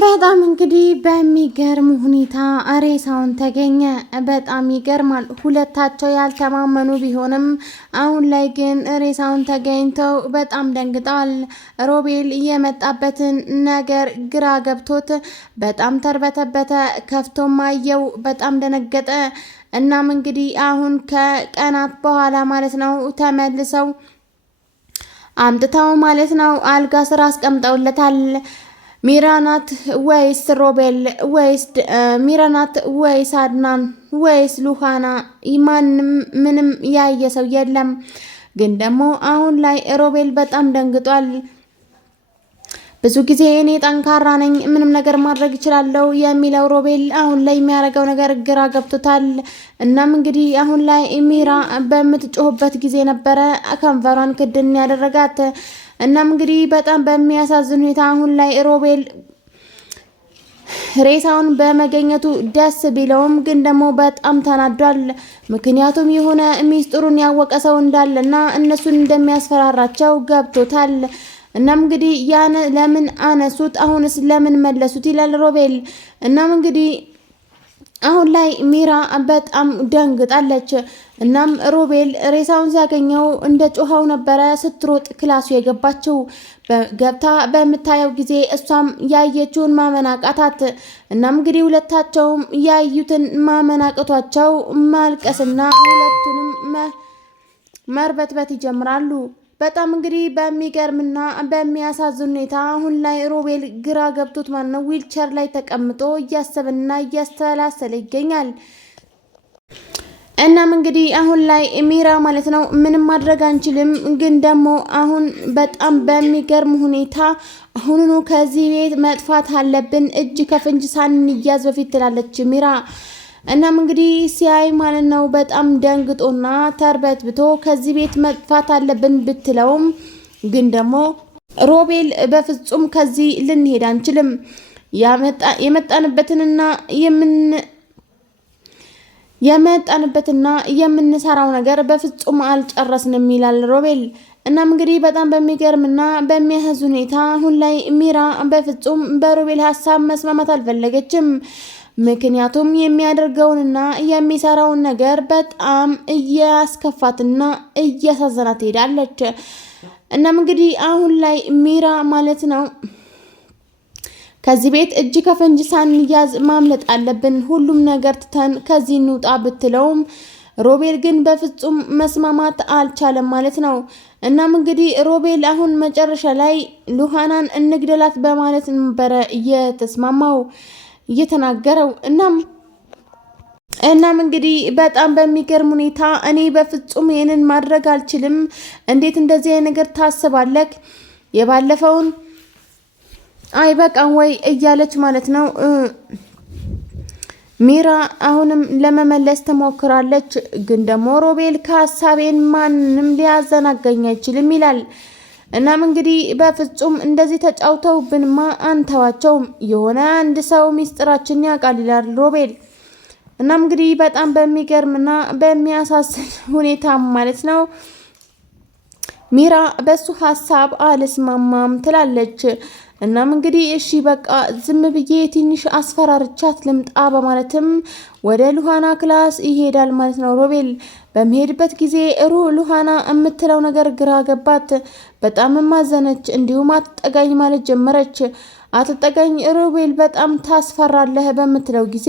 በጣም እንግዲህ በሚገርም ሁኔታ ሬሳውን ተገኘ። በጣም ይገርማል። ሁለታቸው ያልተማመኑ ቢሆንም አሁን ላይ ግን ሬሳውን ተገኝተው በጣም ደንግጠዋል። ሮቤል የመጣበትን ነገር ግራ ገብቶት በጣም ተርበተበተ። ከፍቶም አየው፣ በጣም ደነገጠ። እናም እንግዲህ አሁን ከቀናት በኋላ ማለት ነው ተመልሰው አምጥተው ማለት ነው አልጋ ስር አስቀምጠውለታል። ሚራናት ወይስ ሮቤል ወይስ ሚራናት ወይስ አድናን ወይስ ሉሃና? ማንም ምንም ያየ ሰው የለም። ግን ደግሞ አሁን ላይ ሮቤል በጣም ደንግጧል። ብዙ ጊዜ እኔ ጠንካራ ነኝ፣ ምንም ነገር ማድረግ እችላለሁ የሚለው ሮቤል አሁን ላይ የሚያደርገው ነገር ግራ ገብቶታል። እናም እንግዲህ አሁን ላይ ሚራ በምትጮህበት ጊዜ ነበረ ከንፈሯን ክድን ያደረጋት። እናም እንግዲህ በጣም በሚያሳዝን ሁኔታ አሁን ላይ ሮቤል ሬሳውን በመገኘቱ ደስ ቢለውም ግን ደግሞ በጣም ተናዷል። ምክንያቱም የሆነ ሚስጥሩን ያወቀ ሰው እንዳለና እነሱን እንደሚያስፈራራቸው ገብቶታል። እናም እንግዲህ ያን ለምን አነሱት አሁንስ ለምን መለሱት ይላል ሮቤል። እናም እንግዲህ አሁን ላይ ሚራ በጣም ደንግጣለች። እናም ሮቤል ሬሳውን ሲያገኘው እንደ ጮኸው ነበረ ስትሮጥ ክላሱ የገባችው። ገብታ በምታየው ጊዜ እሷም ያየችውን ማመናቃታት። እናም እንግዲህ ሁለታቸውም ያዩትን ማመናቀቷቸው ማልቀስና ሁለቱንም መርበትበት ይጀምራሉ። በጣም እንግዲህ በሚገርምና በሚያሳዝን ሁኔታ አሁን ላይ ሮቤል ግራ ገብቶት ማነው ዊልቸር ላይ ተቀምጦ እያሰበና እያስተላሰለ ይገኛል። እናም እንግዲህ አሁን ላይ ሚራ ማለት ነው ምንም ማድረግ አንችልም፣ ግን ደግሞ አሁን በጣም በሚገርም ሁኔታ አሁኑኑ ከዚህ ቤት መጥፋት አለብን እጅ ከፍንጅ ሳንያዝ በፊት ትላለች ሚራ። እናም እንግዲህ ሲያይ ማለት ነው በጣም ደንግጦና ተርበትብቶ ከዚህ ቤት መጥፋት አለብን ብትለውም ግን ደግሞ ሮቤል በፍጹም ከዚህ ልንሄድ አንችልም፣ የመጣንበትና የምንሰራው ነገር በፍጹም አልጨረስንም ይላል ሮቤል። እናም እንግዲህ በጣም በሚገርምና በሚያሳዝን ሁኔታ አሁን ላይ ሚራ በፍጹም በሮቤል ሀሳብ መስማማት አልፈለገችም። ምክንያቱም የሚያደርገውንና የሚሰራውን ነገር በጣም እያስከፋትና እያሳዘናት ሄዳለች። እናም እንግዲህ አሁን ላይ ሚራ ማለት ነው ከዚህ ቤት እጅ ከፈንጅ ሳንያዝ ማምለጥ አለብን፣ ሁሉም ነገር ትተን ከዚህ እንውጣ ብትለውም ሮቤል ግን በፍጹም መስማማት አልቻለም ማለት ነው። እናም እንግዲህ ሮቤል አሁን መጨረሻ ላይ ሉሃናን እንግደላት በማለት ነበረ እየተስማማው እየተናገረው። እናም እንግዲህ በጣም በሚገርም ሁኔታ እኔ በፍጹም ይሄንን ማድረግ አልችልም፣ እንዴት እንደዚህ አይነት ነገር ታስባለህ? የባለፈውን አይበቃም ወይ እያለች ማለት ነው ሚራ አሁንም ለመመለስ ትሞክራለች። ግን ደግሞ ሮቤል ከሀሳቤን ማንም ሊያዘናጋኝ አይችልም ይላል። እናም እንግዲህ በፍጹም እንደዚህ ተጫውተውብንማ አንተዋቸውም፣ የሆነ አንድ ሰው ሚስጥራችን ያውቃል ይላል ሮቤል። እናም እንግዲህ በጣም በሚገርምና በሚያሳዝን ሁኔታ ማለት ነው ሚራ በሱ ሀሳብ አልስማማም ትላለች። እናም እንግዲህ እሺ በቃ ዝም ብዬ ትንሽ አስፈራርቻት ልምጣ በማለትም ወደ ሉሃና ክላስ ይሄዳል ማለት ነው ሮቤል። በሚሄድበት ጊዜ ሉሃና የምትለው ነገር ግራ ገባት። በጣም ማዘነች። እንዲሁም አትጠጋኝ ማለት ጀመረች። አትጠጋኝ ሮቤል በጣም ታስፈራለህ በምትለው ጊዜ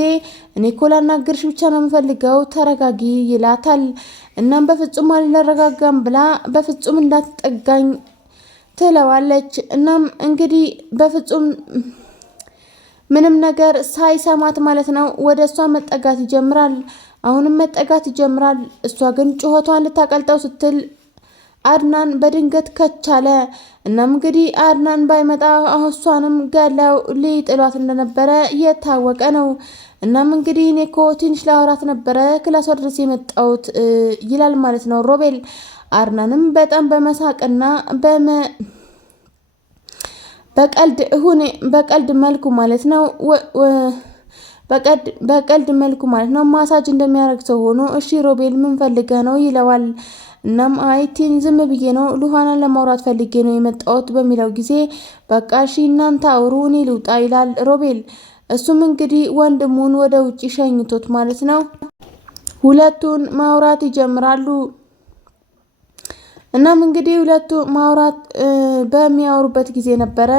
እኔ እኮ ላናግርሽ ብቻ ነው የምፈልገው ተረጋጊ ይላታል። እናም በፍጹም አልረጋጋም ብላ በፍጹም እንዳትጠጋኝ ትለዋለች። እናም እንግዲህ በፍጹም ምንም ነገር ሳይሰማት ማለት ነው ወደ እሷ መጠጋት ይጀምራል። አሁንም መጠጋት ይጀምራል። እሷ ግን ጩኸቷን ልታቀልጠው ስትል አድናን በድንገት ከቻለ። እናም እንግዲህ አድናን ባይመጣ እሷንም ገለው ሊጥሏት እንደነበረ የታወቀ ነው። እናም እንግዲህ እኔ እኮ ትንሽ ላወራት ነበረ ክላሷ ድረስ የመጣሁት ይላል ማለት ነው ሮቤል። አድናንም በጣም በመሳቅና በቀልድ መልኩ ማለት ነው በቀልድ መልኩ ማለት ነው ማሳጅ እንደሚያደርግ ሰው ሆኖ እሺ ሮቤል ምን ፈልገህ ነው ይለዋል። እናም አይቲን ዝም ብዬ ነው ሉሃናን ለማውራት ፈልጌ ነው የመጣሁት በሚለው ጊዜ በቃ እሺ እናንተ አውሩ እኔ ልውጣ ይላል ሮቤል። እሱም እንግዲህ ወንድሙን ወደ ውጪ ሸኝቶት ማለት ነው ሁለቱን ማውራት ይጀምራሉ። እናም እንግዲህ ሁለቱ ማውራት በሚያወሩበት ጊዜ ነበረ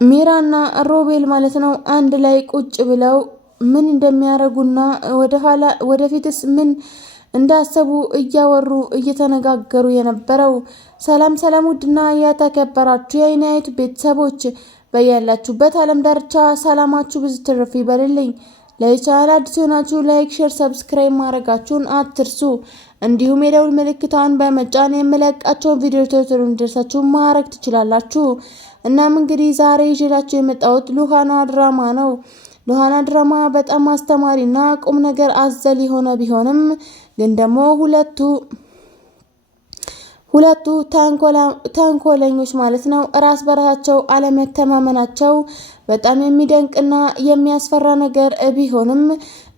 ሚራና ሮቤል ማለት ነው አንድ ላይ ቁጭ ብለው ምን እንደሚያደርጉና ወደፊትስ ምን እንዳሰቡ እያወሩ እየተነጋገሩ የነበረው። ሰላም ሰላም፣ ውድና የተከበራችሁ የአይናይት ቤተሰቦች በያላችሁበት ዓለም ዳርቻ ሰላማችሁ ብዙ ትርፍ ይበልልኝ። ለቻናል አዲስ ሆናችሁ ላይክ፣ ሼር፣ ሰብስክራይብ ማድረጋችሁን አትርሱ። እንዲሁም የደውል ምልክቷን በመጫን የምለቃቸውን ቪዲዮዎች ቶሎ እንዲደርሳችሁ ማድረግ ትችላላችሁ። እናም እንግዲህ ዛሬ ይዤላችሁ የመጣሁት ሉሃና ድራማ ነው። ሉሃና ድራማ በጣም አስተማሪና ቁም ነገር አዘል የሆነ ቢሆንም ግን ደግሞ ሁለቱ ተንኮለኞች ማለት ነው ራስ በራሳቸው አለመተማመናቸው በጣም የሚደንቅና የሚያስፈራ ነገር ቢሆንም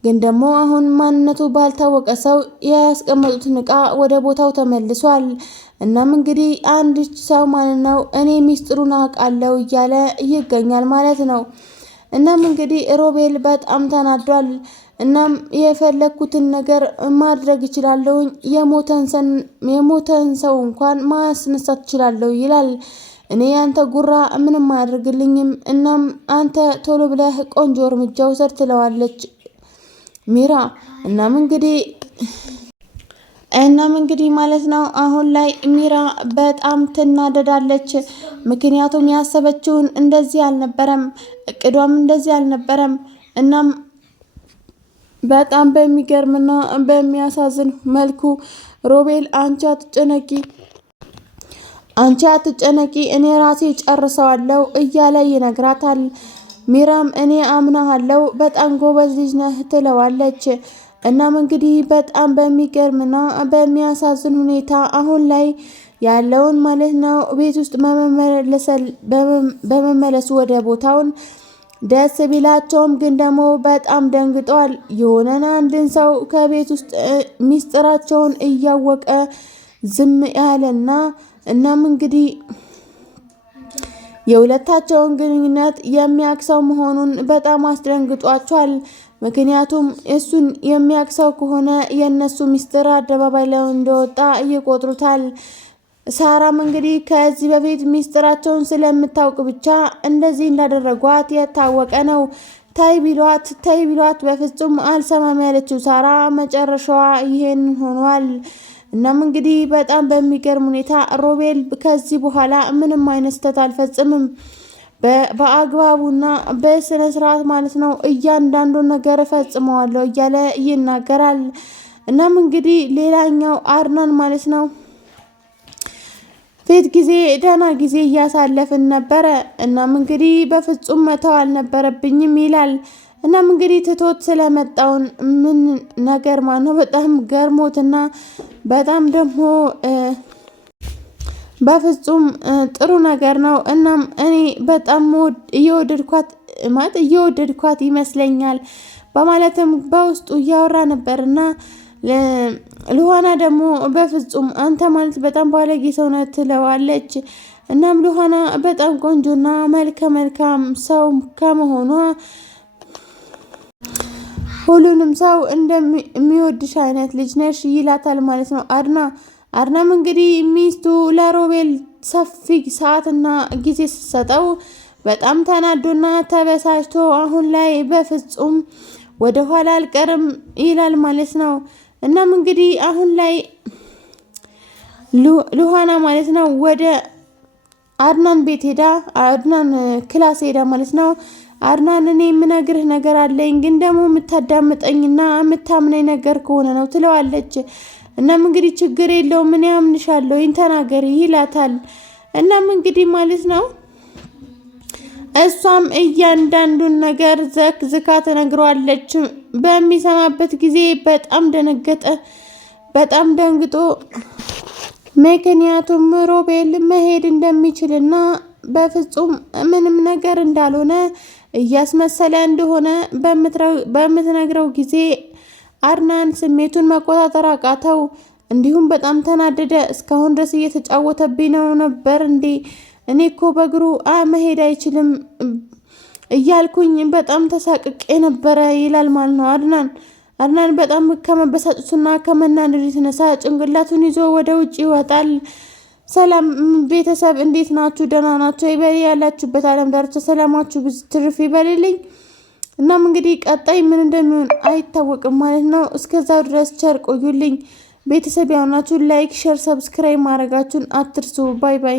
ግን ደግሞ አሁን ማንነቱ ባልታወቀ ሰው ያስቀመጡትን ዕቃ ወደ ቦታው ተመልሷል። እናም እንግዲህ አንድ ሰው ማለት ነው እኔ ሚስጥሩን አውቃለሁ እያለ ይገኛል ማለት ነው። እናም እንግዲህ ሮቤል በጣም ተናዷል። እናም የፈለኩትን ነገር ማድረግ እችላለሁ፣ የሞተን ሰው እንኳን ማስነሳት እችላለሁ ይላል። እኔ ያንተ ጉራ ምንም አያደርግልኝም። እናም አንተ ቶሎ ብለህ ቆንጆ እርምጃ ውሰድ ትለዋለች ሚራ። እናም እንግዲህ ማለት ነው አሁን ላይ ሚራ በጣም ትናደዳለች። ምክንያቱም ያሰበችውን እንደዚህ አልነበረም፣ እቅዷም እንደዚህ አልነበረም። እናም በጣም በሚገርምና በሚያሳዝን መልኩ ሮቤል አንቺ አትጨነቂ እኔ ራሴ ጨርሰዋለሁ እያለ ይነግራታል። ሚራም እኔ አምናሃለሁ በጣም ጎበዝ ልጅ ነህ ትለዋለች። እናም እንግዲህ በጣም በሚገርምና በሚያሳዝን ሁኔታ አሁን ላይ ያለውን ማለት ነው ቤት ውስጥ በመመለሱ ወደ ቦታውን ደስ ቢላቸውም ግን ደግሞ በጣም ደንግጠዋል። የሆነን አንድን ሰው ከቤት ውስጥ ሚስጥራቸውን እያወቀ ዝም ያለና እናም እንግዲህ የሁለታቸውን ግንኙነት የሚያክሰው መሆኑን በጣም አስደንግጧቸዋል። ምክንያቱም እሱን የሚያክሰው ከሆነ የእነሱ ሚስጥር አደባባይ ላይ እንደወጣ ይቆጥሩታል። ሳራም እንግዲህ ከዚህ በፊት ሚስጥራቸውን ስለምታውቅ ብቻ እንደዚህ እንዳደረጓት የታወቀ ነው። ታይ ቢሏት በፍጹም አልሰማም ያለችው ሳራ መጨረሻዋ ይሄን ሆኗል። እናም እንግዲህ በጣም በሚገርም ሁኔታ ሮቤል ከዚህ በኋላ ምንም አይነት ስህተት አልፈጽምም፣ በአግባቡና በስነ ስርዓት ማለት ነው እያንዳንዱን ነገር ፈጽመዋለሁ እያለ ይናገራል። እናም እንግዲህ ሌላኛው አድናን ማለት ነው ፊት ጊዜ ደህና ጊዜ እያሳለፍን ነበረ። እናም እንግዲህ በፍጹም መተው አልነበረብኝም ይላል። እናም እንግዲህ ትቶት ስለመጣውን ምን ነገር ማነው በጣም ገርሞትና በጣም ደግሞ በፍጹም ጥሩ ነገር ነው። እናም እኔ በጣም እየወደድኳት ይመስለኛል በማለትም በውስጡ እያወራ ነበርና ሉሃና ደግሞ በፍጹም አንተ ማለት በጣም ባለጌ ሰው ነህ ትለዋለች። እናም ሉሃና በጣም ቆንጆና መልካም ሰው ከመሆኗ ሁሉንም ሰው እንደሚወድሽ አይነት ልጅ ነሽ ይላታል ማለት ነው አድናም እንግዲህ ሚስቱ ለሮቤል ሰፊ ሰዓትና ጊዜ ስትሰጠው በጣም ተናዶና ተበሳጭቶ አሁን ላይ በፍጹም ወደ ኋላ አልቀርም ይላል ማለት ነው። እናም እንግዲህ አሁን ላይ ሉሃና ማለት ነው ወደ አድናን ቤት ሄዳ አድናን ክላስ ሄዳ ማለት ነው አድናን እኔ የምነግርህ ነገር አለኝ ግን ደግሞ የምታዳምጠኝና የምታምነኝ ነገር ከሆነ ነው ትለዋለች። እናም እንግዲህ ችግር የለውም ምን ያምንሻለሁ ተናገሪ ይላታል። እናም እንግዲህ ማለት ነው እሷም እያንዳንዱን ነገር ዘክዝካ ተነግሯለች። በሚሰማበት ጊዜ በጣም ደነገጠ፣ በጣም ደንግጦ ምክንያቱም ሮቤል መሄድ እንደሚችልና በፍጹም ምንም ነገር እንዳልሆነ እያስመሰለ እንደሆነ በምትነግረው ጊዜ አድናን ስሜቱን መቆጣጠር አቃተው። እንዲሁም በጣም ተናደደ። እስካሁን ድረስ እየተጫወተብኝ ነው ነበር እንዴ? እኔ እኮ በእግሩ መሄድ አይችልም እያልኩኝ በጣም ተሳቅቄ ነበረ ይላል ማለት ነው አድናን በጣም ከመበሳጨቱና ከመናደዱ የተነሳ ጭንቅላቱን ይዞ ወደ ውጭ ይወጣል። ሰላም ቤተሰብ እንዴት ናችሁ? ደህና ናችሁ? ያላችሁበት ዓለም ዳርቻ ሰላማችሁ ብዙ ትርፍ ይበልልኝ። እናም እንግዲህ ቀጣይ ምን እንደሚሆን አይታወቅም ማለት ነው። እስከዛው ድረስ ቸር ቆዩልኝ። ቤተሰብ ያሆናችሁ ላይክ፣ ሼር፣ ሰብስክራይብ ማድረጋችሁን አትርሱ። ባይ ባይ።